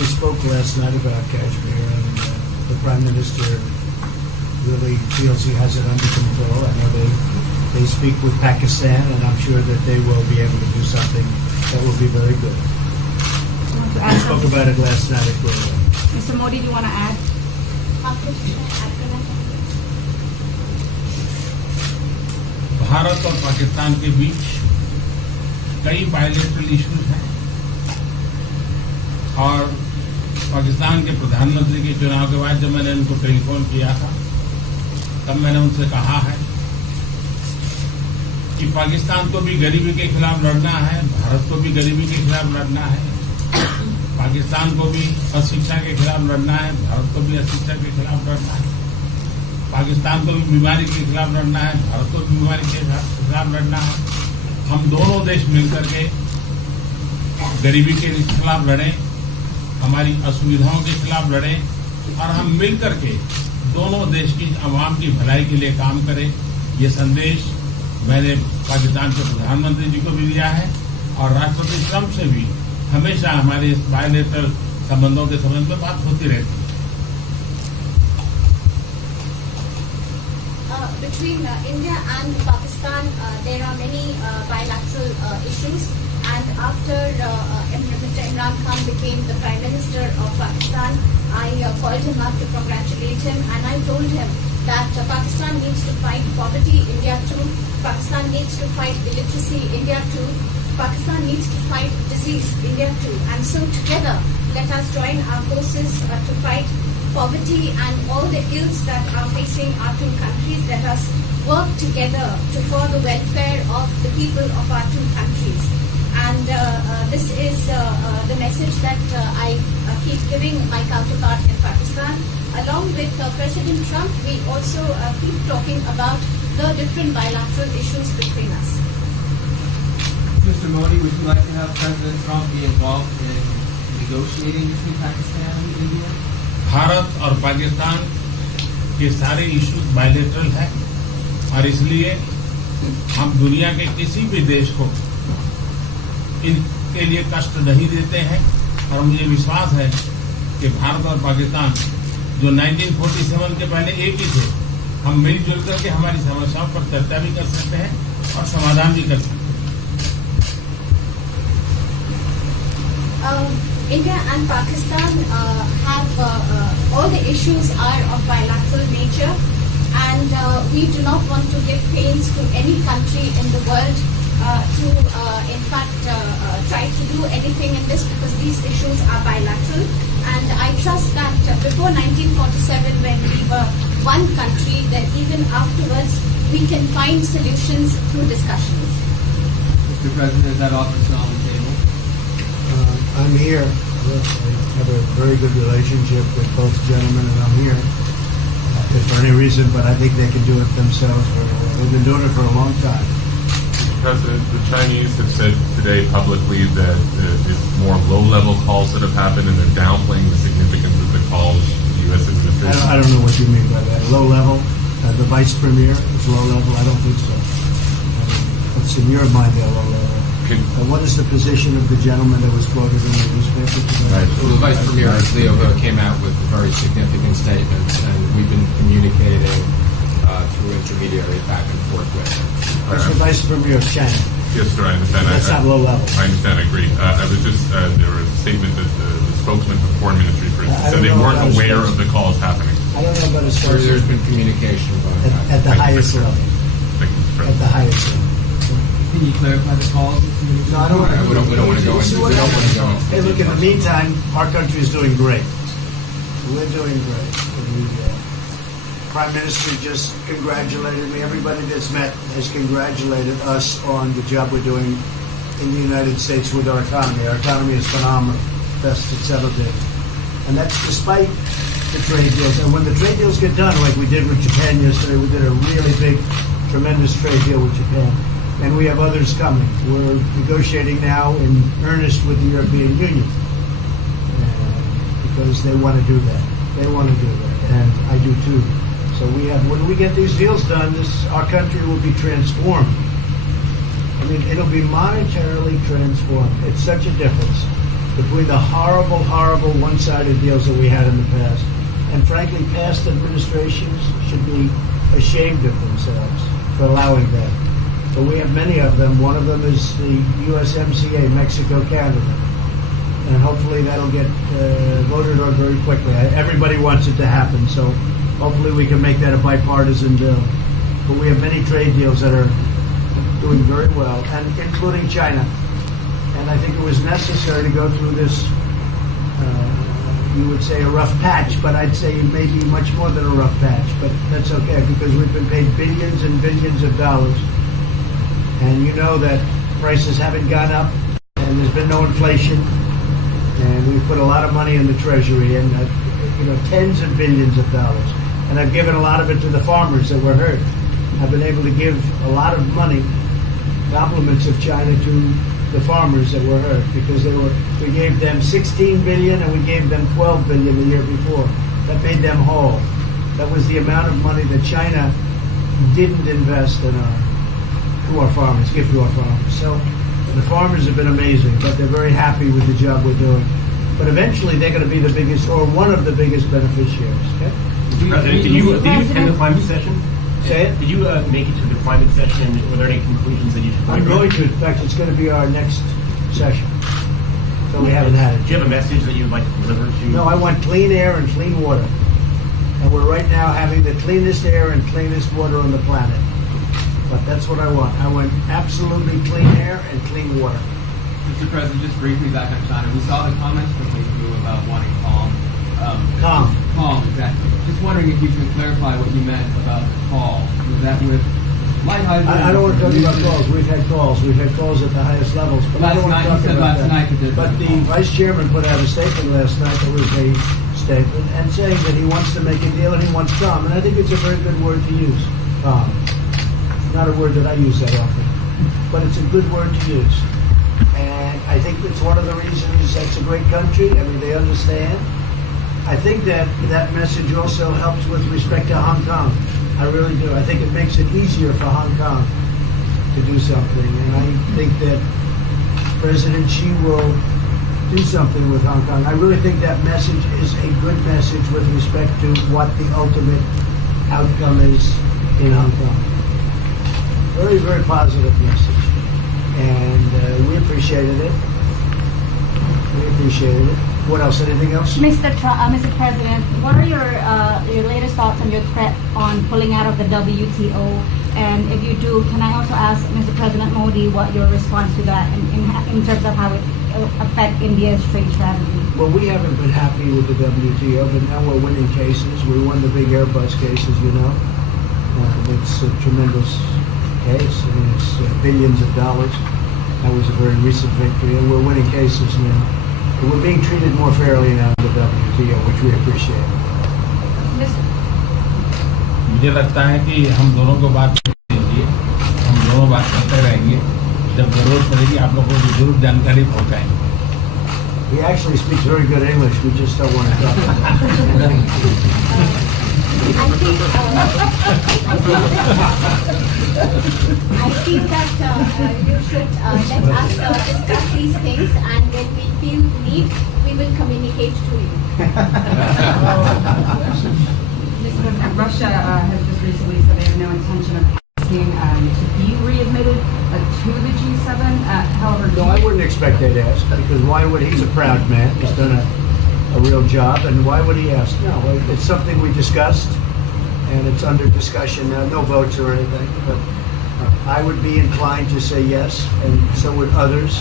we spoke last night about Kashmir, and the Prime Minister really feels he has it under control. I know they speak with Pakistan, and I'm sure that they will be able to do something that will be very good. We spoke about it last night at Gurgaon. Mr. Modi, do you want to add? Bharat और पाकिस्तान के बीच कई bilateral issues हैं और पाकिस्तान के प्रधानमंत्री के चुनाव के बाद जब मैंने उनको टेलीफोन किया था तब मैंने उनसे कहा है कि पाकिस्तान को भी गरीबी के खिलाफ लड़ना है, भारत को भी गरीबी के खिलाफ लड़ना है, पाकिस्तान को भी अशिक्षा के खिलाफ लड़ना है, भारत को भी अशिक्षा के खिलाफ लड़ना है, पाकिस्तान को भी बीमारी के खिलाफ लड़ना है, भारत को भी बीमारी के खिलाफ लड़ना है। हम दोनों देश मिलकर के गरीबी के खिलाफ लड़ें, हमारी असुविधाओं के खिलाफ लड़ें और हम मिलकर के दोनों देश की आवाम की भलाई के लिए काम करें। ये संदेश मैंने पाकिस्तान के प्रधानमंत्री जी को भी दिया है और राष्ट्रपति ट्रंप से भी हमेशा हमारे बायलैटरल संबंधों के संबंध में बात होती रहती है। Between India and Pakistan, there are many bilateral issues. And after Mr. Imran Khan became the Prime Minister of Pakistan, I called him up to congratulate him, and I told him that Pakistan needs to fight poverty, India too. Pakistan needs to fight illiteracy, India too. Pakistan needs to fight disease, India too. And so together, let us join our forces to fight poverty and all the ills that are facing our two countries. Let us work together for the welfare of the people of our two countries. And this is the message that I keep giving my counterpart in Pakistan. Along with President Trump, we also keep talking about the different bilateral issues between us. Mr. Modi, would you like to have President Trump be involved in negotiating between Pakistan and India? Bharat और पाकिस्तान के सारे issues bilateral हैं और इसलिए हम दुनिया के किसी भी देश को इनके लिए कष्ट नहीं देते हैं और मुझे विश्वास है कि भारत और पाकिस्तान जो 1947 के पहले एक ही थे, हम मिलजुल करके हमारी समस्याओं पर चर्चा भी कर सकते हैं और समाधान भी कर सकते हैं। India and Pakistan have all the issues are of bilateral nature, and we do not want to give pains to any country in the world to, in fact, try to do anything in this, because these issues are bilateral. And I trust that before 1947, when we were one country, that even afterwards we can find solutions through discussions. Mr. President, is that offer still on the table? I'm here. I have a very good relationship with both gentlemen, and I'm here. If for any reason, but I think they can do it themselves very well. They've been doing it for a long time. President, the Chinese have said today publicly that it's more low-level calls that have happened, and they're downplaying the significance of the calls the U.S. administration. I don't know what you mean by that. Low level? The vice premier is low level? I don't think so. What's in your mind, they're low level? What is the position of the gentleman that was quoted in the newspaper today? Right. Well, the Vice Premier, Leo Ho, came out with very significant statements, and we've been communicating through intermediaries back and forth with him. That's the Vice Premier of China. Yes, sir, I understand. That's not low level. I understand, I agree. I was just, there was a statement that the spokesman for the Foreign Ministry, for instance, said they weren't aware of the calls happening. I don't know about his There's been communication at the highest level. Thank you, Mr. At the President. highest level. Can you clarify the calls? No, I don't want to. We don't want to go into. We don't want to go into. Hey, look, in the meantime, our country is doing great. We're doing great. The Prime Minister just congratulated me. Everybody that's met has congratulated us on the job we're doing in the United States with our economy. Our economy is phenomenal, best it's ever been. And that's despite the trade deals. And when the trade deals get done, like we did with Japan yesterday, we did a really big, tremendous trade deal with Japan. And we have others coming. We're negotiating now in earnest with the European Union because they want to do that. They want to do that, and I do too. So we have. When we get these deals done, our country will be transformed. I mean, it'll be monetarily transformed. It's such a difference between the horrible, horrible one-sided deals that we had in the past. And frankly, past administrations should be ashamed of themselves for allowing that. But we have many of them. One of them is the USMCA, Mexico-Canada. And hopefully that'll get voted on very quickly. Everybody wants it to happen, so hopefully we can make that a bipartisan bill. But we have many trade deals that are doing very well, and including China. And I think it was necessary to go through this, you would say a rough patch, but I'd say maybe much more than a rough patch. But that's okay, because we've been paid billions and billions of dollars. And you know that prices haven't gone up, and there's been no inflation. And we've put a lot of money in the Treasury, and tens of billions of dollars. And I've given a lot of it to the farmers that were hurt. I've been able to give a lot of money, compliments of China, to the farmers that were hurt, because we gave them 16 billion and we gave them 12 billion the year before. That made them whole. That was the amount of money that China didn't invest in to our farmers, give to our farmers. So the farmers have been amazing, but they're very happy with the job we're doing. But eventually they're going to be the biggest, or one of the biggest beneficiaries. Okay? Mr. President, did you attend the climate session? Say it? Did you make it to the climate session? Were there any conclusions that you took away I'm from going it? to. In fact, it's going to be our next session. So we haven't had it. Do you have a message that you would like to deliver to? No, I want clean air and clean water. And we're right now having the cleanest air and cleanest water on the planet. But that's what I want. I want absolutely clean air and clean water. Mr. President, just briefly back on China, we saw the comments from you about wanting calm. Calm. Calm, exactly. Just wondering if you could clarify what you meant about the call. Was that with lighthearted? I don't want to talk about calls. We've had calls. We've had calls at the highest levels. But I don't want to talk about that. But the Vice Chairman put out a statement last night that was a statement and saying that he wants to make a deal and he wants calm. And I think it's a very good word to use. Calm. Not a word that I use that often. But it's a good word to use. And I think it's one of the reasons that's a great country. I mean, they understand. I think that message also helps with respect to Hong Kong. I really do. I think it makes it easier for Hong Kong to do something. And I think that President Xi will do something with Hong Kong. I really think that message is a good message with respect to what the ultimate outcome is in Hong Kong. Very, very positive message. And we appreciated it. We appreciated it. What else? Anything else? Mr. President, what are your latest thoughts on your threat on pulling out of the WTO? And if you do, can I also ask Mr. President Modi what your response to that in terms of how it affect India's trade strategy? Well, we haven't been happy with the WTO, but now we're winning cases. We won the big Airbus cases, you know. It's a tremendous case. I mean, it's billions of dollars. That was a very recent victory, and we're winning cases now. We're being treated more fairly now in the WTO, which we appreciate. मुझे लगता है कि हम दोनों को बात करनी चाहिए, हम दोनों बात करते रहेंगे, जब जरूरत पड़ेगी आप लोगों को जरूर जानकारी पहुंचाएंगे. He actually speaks very good English. We just don't want to talk about it. I feel that you should let us discuss these things, and when we feel need, we will communicate to you. Mr. President, Russia has just recently said they have no intention of asking to be readmitted to the G7. However, No, I wouldn't expect they'd ask, because why would he's a proud man. He's done a real job, and why would he ask? No, it's something we discussed, and it's under discussion now. No votes or anything, but I would be inclined to say yes, and so would others,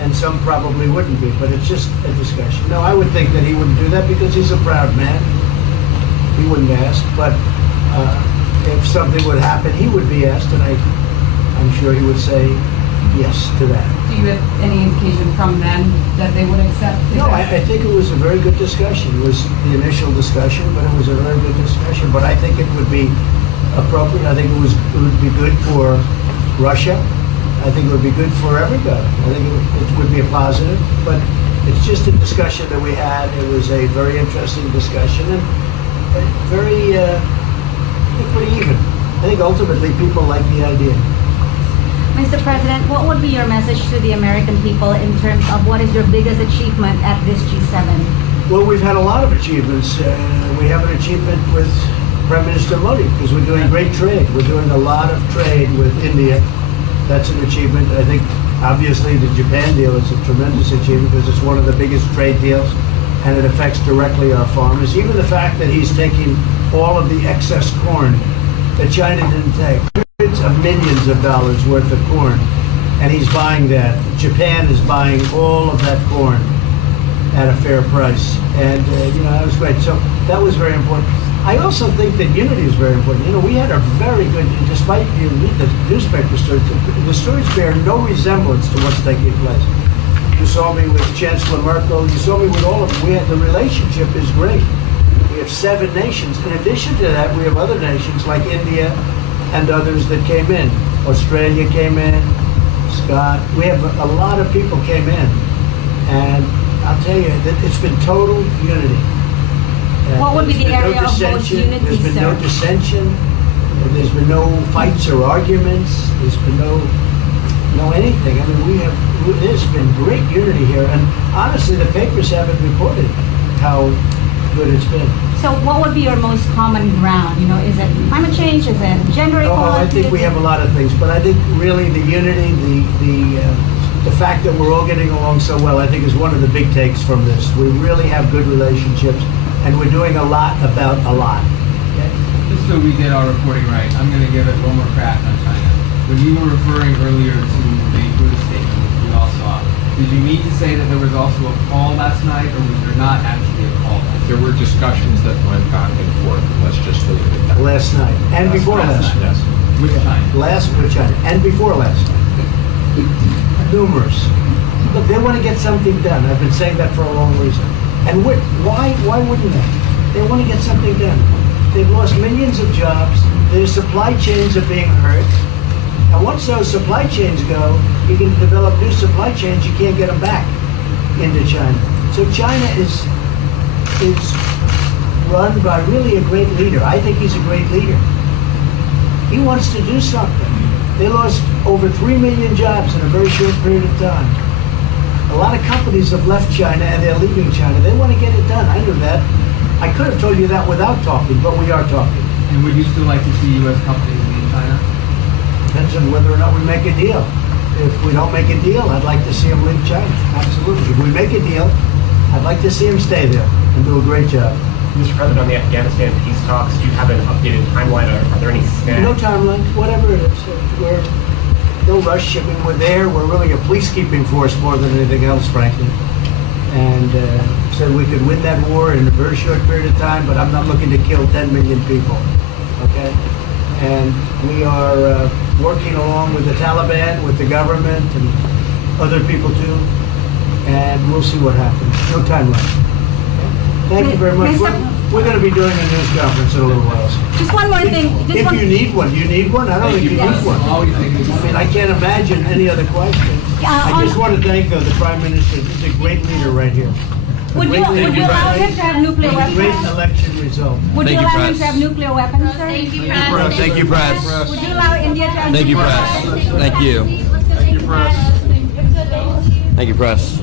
and some probably wouldn't be, but it's just a discussion. No, I would think that he wouldn't do that because he's a proud man. He wouldn't ask, but if something would happen, he would be asked, and I'm sure he would say yes to that. do you have any indication from them that they would accept? No, I think it was a very good discussion. It was the initial discussion, but it was a very good discussion. But I think it would be appropriate. I think it would be good for Russia. I think it would be good for everybody. I think it would be a positive. But it's just a discussion that we had. It was a very interesting discussion and very even. I think ultimately people like the idea. Mr. President, what would be your message to the American people in terms of what is your biggest achievement at this G7? Well, we've had a lot of achievements. We have an achievement with Prime Minister Modi because we're doing great trade. We're doing a lot of trade with India. That's an achievement. I think, obviously, the Japan deal is a tremendous achievement because it's one of the biggest trade deals, and it affects directly our farmers. Even the fact that he's taking all of the excess corn that China didn't take, hundreds of millions of dollars worth of corn, and he's buying that. Japan is buying all of that corn at a fair price, and that was great. So that was very important. I also think that unity is very important. We had a very good, despite you read the newspaper stories, the stories bear no resemblance to what's taking place. You saw me with Chancellor Merkel. You saw me with all of them. The relationship is great. We have 7 nations. In addition to that, we have other nations like India and others that came in. Australia came in, Scott. We have a lot of people came in. And I'll tell you that it's been total unity. What would be the There's been area of most unity, There's been sir? no dissension. There's been no fights or arguments. There's been no anything. I mean, there's been great unity here. And honestly, the papers haven't reported how good it's been. So what would be your most common ground? Is it climate change? Is it gender equality? I think we have a lot of things, but I think really the unity, the fact that we're all getting along so well, I think is one of the big takes from this. We really have good relationships, and we're doing a lot about a lot. Okay? Just so we get our reporting right, I'm going to give it one more crack on China. When you were referring earlier to the Buddha statement, which we all saw, did you mean to say that there was also a call last night, or was there not actually a call last night? There were discussions that went back and forth. Let's just leave it at that. Last night, and before last night. Yes. With China? Last with China, and before last night. Numerous. Look, they want to get something done. I've been saying that for a long reason. And why wouldn't they? They want to get something done. They've lost millions of jobs. Their supply chains are being hurt. And once those supply chains go, you can develop new supply chains. You can't get them back into China. So China is run by really a great leader. I think he's a great leader. He wants to do something. They lost over 3 million jobs in a very short period of time. A lot of companies have left China and they're leaving China. They want to get it done. I knew that. I could have told you that without talking, but we are talking. And would you still like to see U.S. companies leave China? Depends on whether or not we make a deal. If we don't make a deal, I'd like to see them leave China. Absolutely. If we make a deal, I'd like to see them stay there and do a great job. Mr. President, on the Afghanistan peace talks, do you have an updated timeline? Are there any snags? No timeline, whatever it is. We're no rush. I mean, we're there. We're really a peacekeeping force more than anything else, frankly. And said we could win that war in a very short period of time, but I'm not looking to kill 10 million people. Okay? And we are working along with the Taliban, with the government, and other people too. And we'll see what happens. No timeline. Thank you very much. We're going to be doing a news conference in a little while. Just one more thing. If you need one, do you need one? I don't think you need one. I mean, I can't imagine any other question. I just want to thank the Prime Minister. He's a great leader right here. Would you allow him to have nuclear Great weapons? election result. Would you allow him to have nuclear weapons, sir? Thank you, Press. Thank you, Press. Would you allow India to have Thank you, nuclear Press. weapons? Thank you. Thank you, Press.